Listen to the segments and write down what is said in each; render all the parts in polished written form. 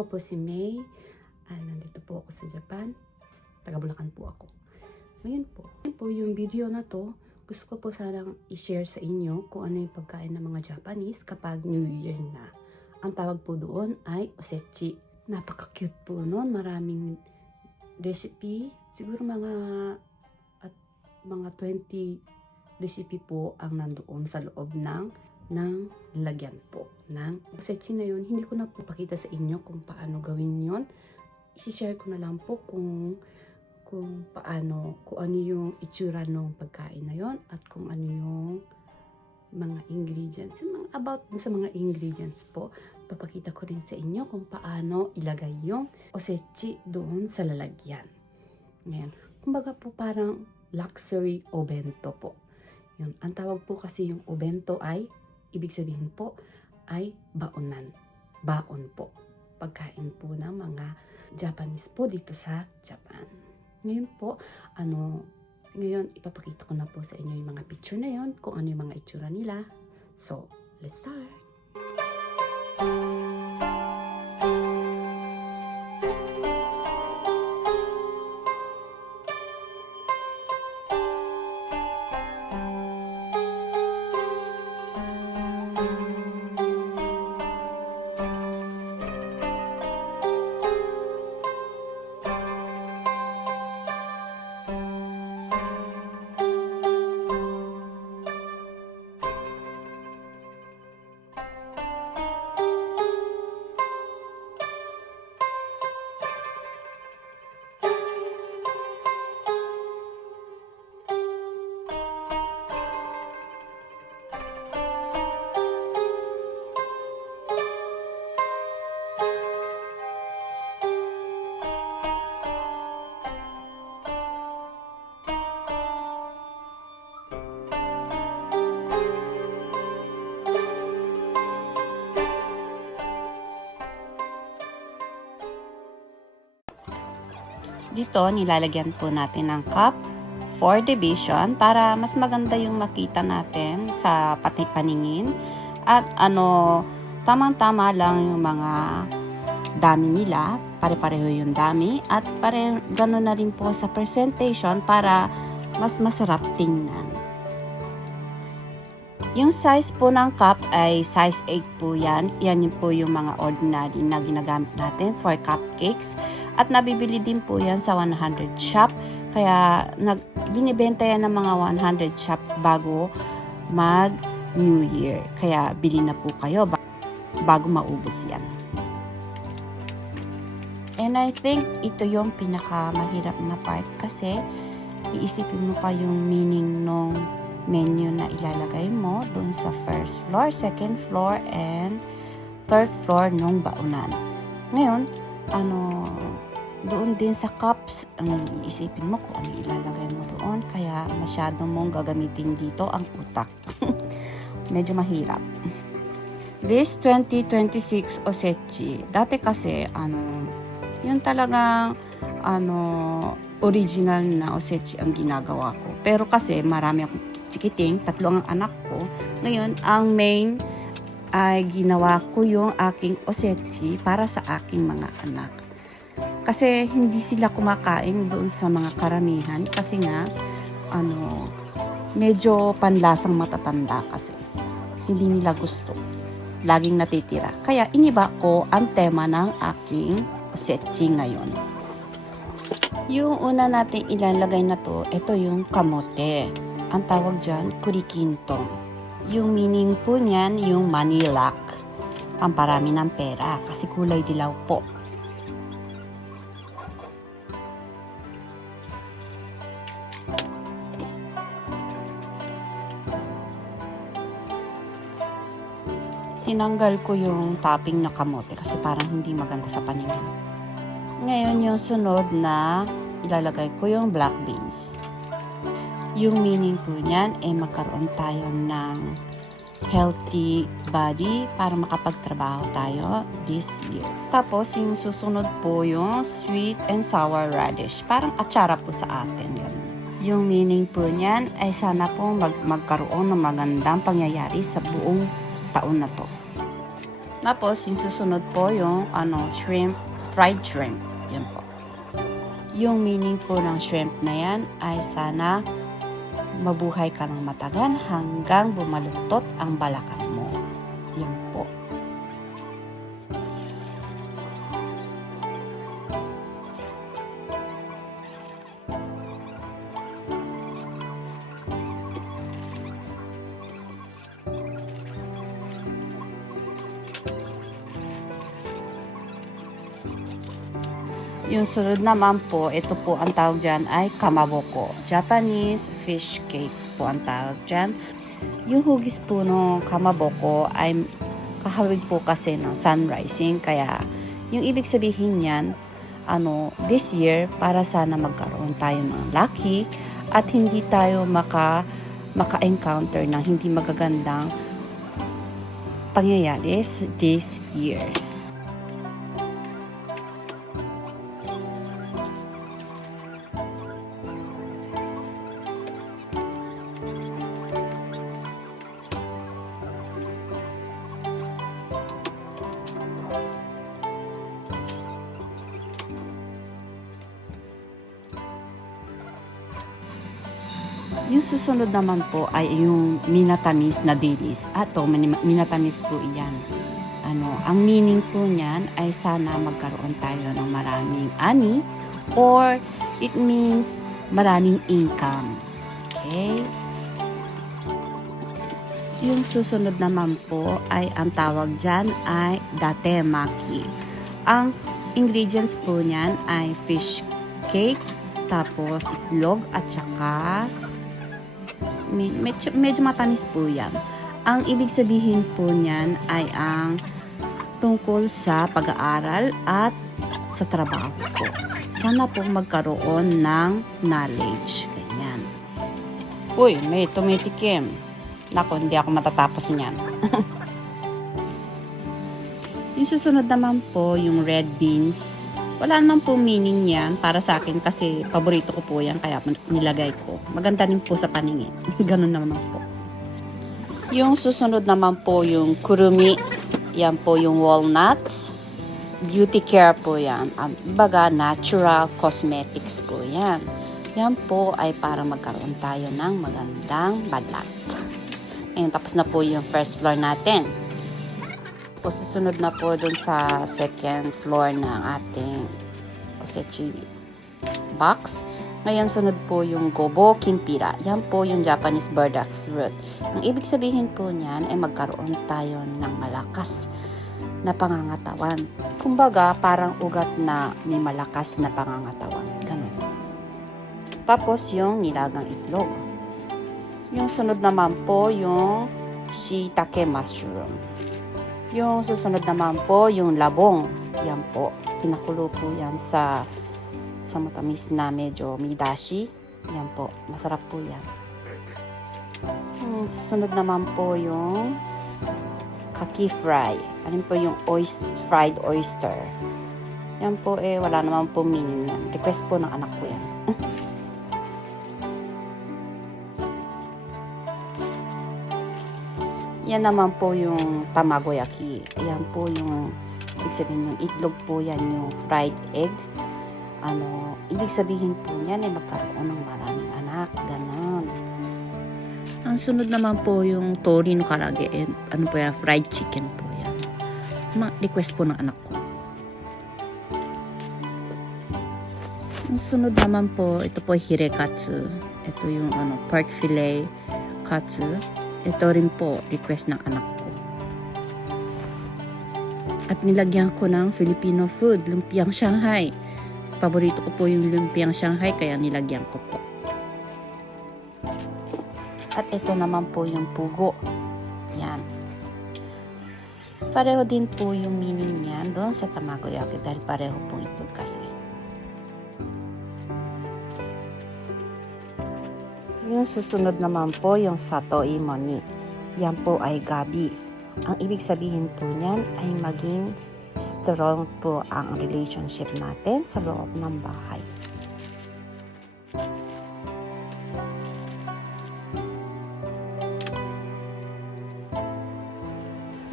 Ako po si May. Nandito po ako sa Japan. Taga Bulacan po ako. Ngayon po yung video na to, gusto ko po sanang i-share sa inyo kung ano yung pagkain ng mga Japanese kapag New Year na. Ang tawag po doon ay osechi. Napaka-cute po noon. Maraming recipe. Siguro mga 20 recipe po ang nandoon sa loob ng lagyan po ng osechi na yun. Hindi ko na po pakita sa inyo kung paano gawin yon. I-share ko na lang po kung ano yung itsura ng pagkain na yon at kung ano yung mga ingredients. About sa mga ingredients po, papakita ko rin sa inyo kung paano ilagay yung osechi doon sa lalagyan. Ngayon, kumbaga po parang luxury obento po. Yun. Ang tawag po kasi yung obento ay, ibig sabihin po, ay baonan. Baon po. Pagkain po ng mga Japanese po dito sa Japan. Ngayon po, ngayon ipapakita ko na po sa inyo yung mga picture na yon, kung ano yung mga itsura nila. So, let's start! Dito, nilalagyan po natin ng cup for division para mas maganda yung makita natin sa paningin. At tamang-tama lang yung mga dami nila. Pare-pareho yung dami. At gano'n na rin po sa presentation para mas masarap tingnan. Yung size po ng cup ay size 8 po yan. Yan yung po yung mga ordinary na ginagamit natin for cupcakes. At nabibili din po yan sa 100 shop. Kaya binibenta yan ng mga 100 shop bago mag New Year. Kaya bili na po kayo bago maubos yan. And I think ito yung pinakamahirap na part kasi iisipin mo pa yung meaning ng menu na ilalagay mo doon sa first floor, second floor, and third floor nung baunan. Ngayon, doon din sa cups, iisipin mo kung ano ilalagay mo doon. Kaya masyado mong gagamitin dito ang utak. Medyo mahirap. This 2026 osechi, dati kasi, yun talagang, original na osechi ang ginagawa ko. Pero kasi marami akong chikiting, 3 ang anak ko. Ngayon, ang main ay ginawa ko yung aking osechi para sa aking mga anak. Kasi hindi sila kumakain doon sa mga karamihan kasi nga medyo panlasang matatanda kasi. Hindi nila gusto. Laging natitira. Kaya iniba ko ang tema ng aking osechi ngayon. Yung una natin ilalagay na to, ito yung kamote. Ang tawag dyan, kurikintong. Yung meaning po niyan, yung money luck. Pamparami ng pera kasi kulay dilaw po. Tinanggal ko yung topping na kamote kasi parang hindi maganda sa paningin. Ngayon yung sunod na ilalagay ko yung black beans. Yung meaning po niyan ay magkaroon tayo ng healthy body para makapagtrabaho tayo this year. Tapos yung susunod po yung sweet and sour radish. Parang atsara po sa atin. Ganun. Yung meaning po niyan ay sana po magkaroon ng magandang pangyayari sa buong taon na to. Tapos, yung susunod po yung shrimp, fried shrimp. Yan po. Yung meaning po ng shrimp na yan ay sana mabuhay ka ng matagal hanggang bumaluktot ang balakang mo. Yan po. Yung sunod naman po, ito po ang tawag dyan ay kamaboko. Japanese fish cake po ang tawag dyan. Yung hugis po ng kamaboko ay kahawig po kasi ng sun rising. Kaya yung ibig sabihin niyan, this year, para sana magkaroon tayo ng lucky at hindi tayo maka-encounter ng hindi magagandang pangyayari this year. Yung susunod naman po ay yung minatamis na dilis. Minatamis po iyan. Ang meaning po niyan ay sana magkaroon tayo ng maraming ani or it means maraming income. Okay? Yung susunod naman po ay ang tawag dyan ay datemaki. Ang ingredients po niyan ay fish cake, tapos itlog at saka medyo matamis po yan. Ang ibig sabihin po niyan ay ang tungkol sa pag-aaral at sa trabaho po. Sana po magkaroon ng knowledge. Ganyan. Uy, may tumitikim. Nako, hindi ako matatapos niyan. Yung susunod naman po, yung red beans. Wala naman po meaning yan para sa akin kasi paborito ko po yan kaya nilagay ko. Maganda rin po sa paningin. Ganun naman po. Yung susunod naman po yung kurumi. Yan po yung walnuts. Beauty care po yan. Baga natural cosmetics po yan. Yan po ay para magkaroon tayo ng magandang balat. Ayun, tapos na po yung first floor natin. O susunod na po dun sa second floor ng ating osechi box. Ngayon sunod po yung gobo kimpira. Yan po yung Japanese burdock root. Ang ibig sabihin po niyan ay magkaroon tayo ng malakas na pangangatawan. Kumbaga parang ugat na may malakas na pangangatawan. Ganun. Tapos yung nilagang itlog. Yung sunod naman po yung shiitake mushroom. Yung susunod naman po, yung labong. Yan po. Pinakulo po yan sa matamis na medyo midashi. Yan po. Masarap po yan. Yung susunod naman po yung kaki fry. Ano po yung fried oyster. Yan po wala naman po meaning yan. Request po ng anak ko yan. Yan naman po yung tamagoyaki. Yan po yung, ibig sabihin yung itlog po yan, yung fried egg. Ibig sabihin po niyan ay magkaroon ng maraming anak. Ganon. Ang sunod naman po yung torino karage. Ano po yan? Fried chicken po yan. Request po ng anak ko. Ang sunod naman po, ito po hirekatsu. Ito yung pork fillet katsu. Ito rin po, request ng anak ko. At nilagyan ko ng Filipino food, lumpiang Shanghai. Paborito ko po yung lumpiang Shanghai, kaya nilagyan ko po. At ito naman po yung pugo. Yan. Pareho din po yung meaning niyan doon sa tamagoyaki dahil pareho po ito kasi. Yung susunod naman po yung satoi moni. Yan po ay gabi. Ang ibig sabihin po niyan ay maging strong po ang relationship natin sa loob ng bahay.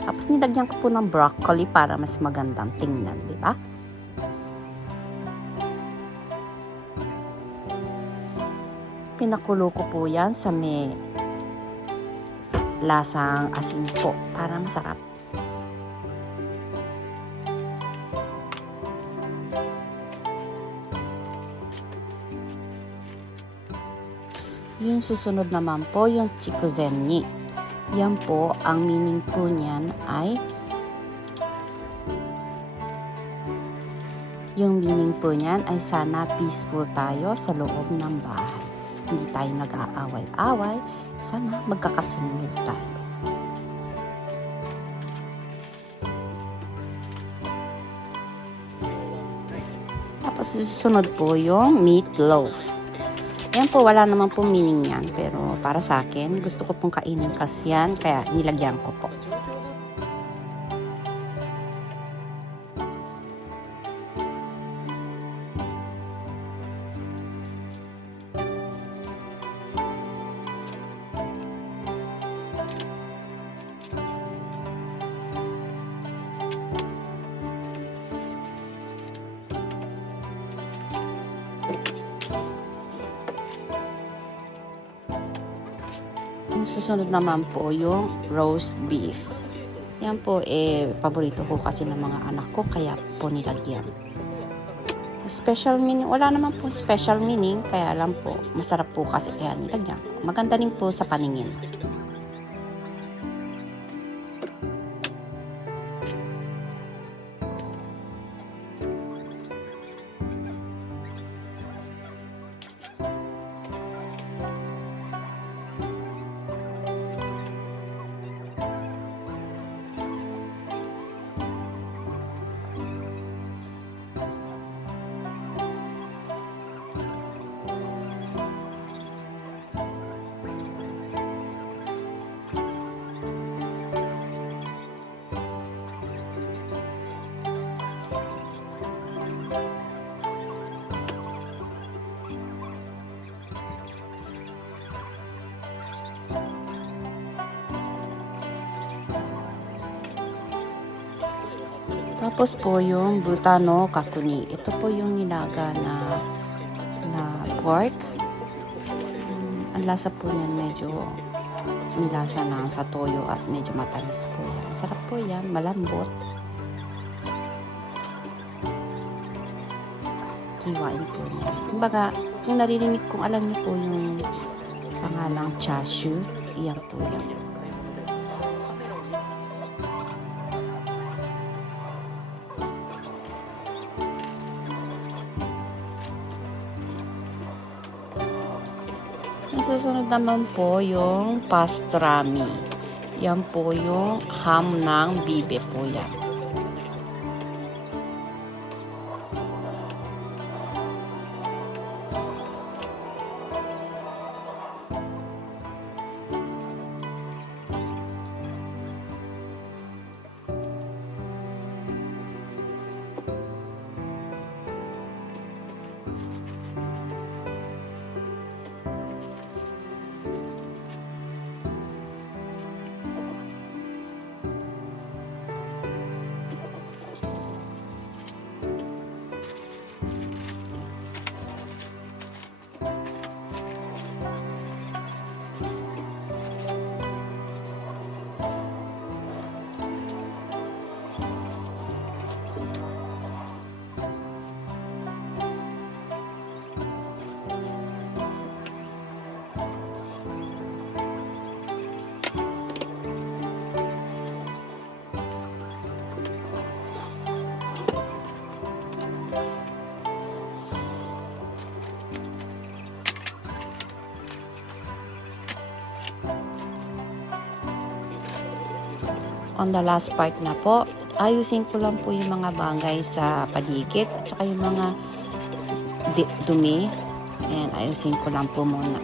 Tapos Tapos nilagyan ko po ng broccoli para mas magandang tingnan, di ba? Pinakulo ko po yan sa may lasang asin po para masarap. Yung susunod naman po, yung chikuzenni. Yan po, ang meaning po niyan ay sana peaceful tayo sa loob ng bahay. Hindi tayo nag-aaway-away, sana magkakasunod tayo. Tapos susunod po yung meatloaf. Yan po, wala naman po meaning yan. Pero para sa akin, gusto ko pong kainin kasi yan, kaya nilagyan ko po. Susunod naman po yung roast beef. Yan po, paborito ko kasi ng mga anak ko, kaya po nilagyan. Special meaning, wala naman po special meaning, kaya lang po, masarap po kasi kaya nilagyan ko. Maganda rin po sa paningin. Tapos po yung butano kakuni. Ito po yung nilaga na pork. Ang lasa po niyan medyo nilasa na sa toyo at medyo matamis po yan. Sarap po yan, malambot. Hiwain po niya. Kumbaga, kung naririnig kong alam niyo po yung pangalang chashu, iyan po yan. Susunod naman po yung pastrami. Yan po yung ham ng bibe po yan. On the last part na po, ayusin ko lang po yung mga bagay sa paligid at saka yung mga dumi. Ayan, ayusin ko lang po muna.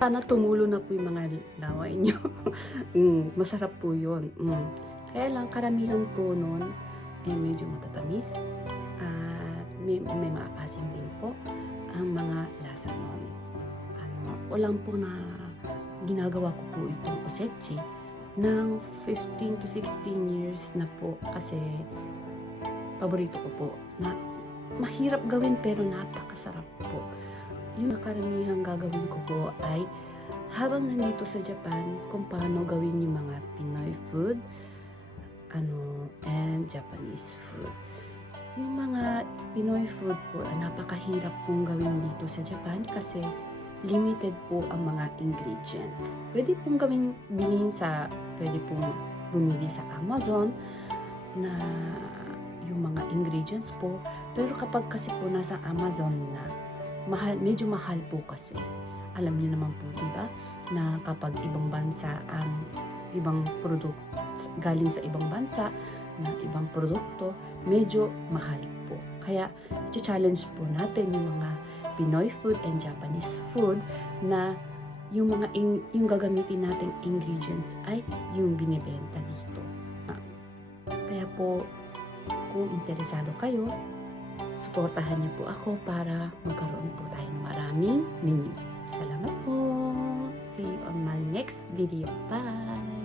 Sana tumulo na po yung mga laway nyo. Masarap po yun. Kaya lang, karamihan po nun, medyo matatamis. At may maasim din po ang mga lasa nun. O lang po na ginagawa ko po itong osechi ng 15 to 16 years na po kasi paborito ko po na mahirap gawin pero napakasarap po. Yung karamihan gagawin ko po ay habang nandito sa Japan kung paano gawin yung mga Pinoy food and Japanese food. Yung mga Pinoy food po ay napakahirap pong gawin dito sa Japan kasi limited po ang mga ingredients. Pwede pong pwede pong bumili sa Amazon na yung mga ingredients po. Pero kapag kasi po nasa Amazon na, medyo mahal po kasi. Alam niyo naman po, di ba? Na kapag ibang bansa ang ibang produkto, galing sa ibang bansa, na ibang produkto, medyo mahal po. Kaya, challenge po natin yung mga Pinoy food and Japanese food na yung gagamitin nating ingredients ay yung binibenta dito. Kaya po, kung interesado kayo, suportahan niyo po ako para magkaroon po tayo ng maraming menu. Salamat po! See you on my next video. Bye!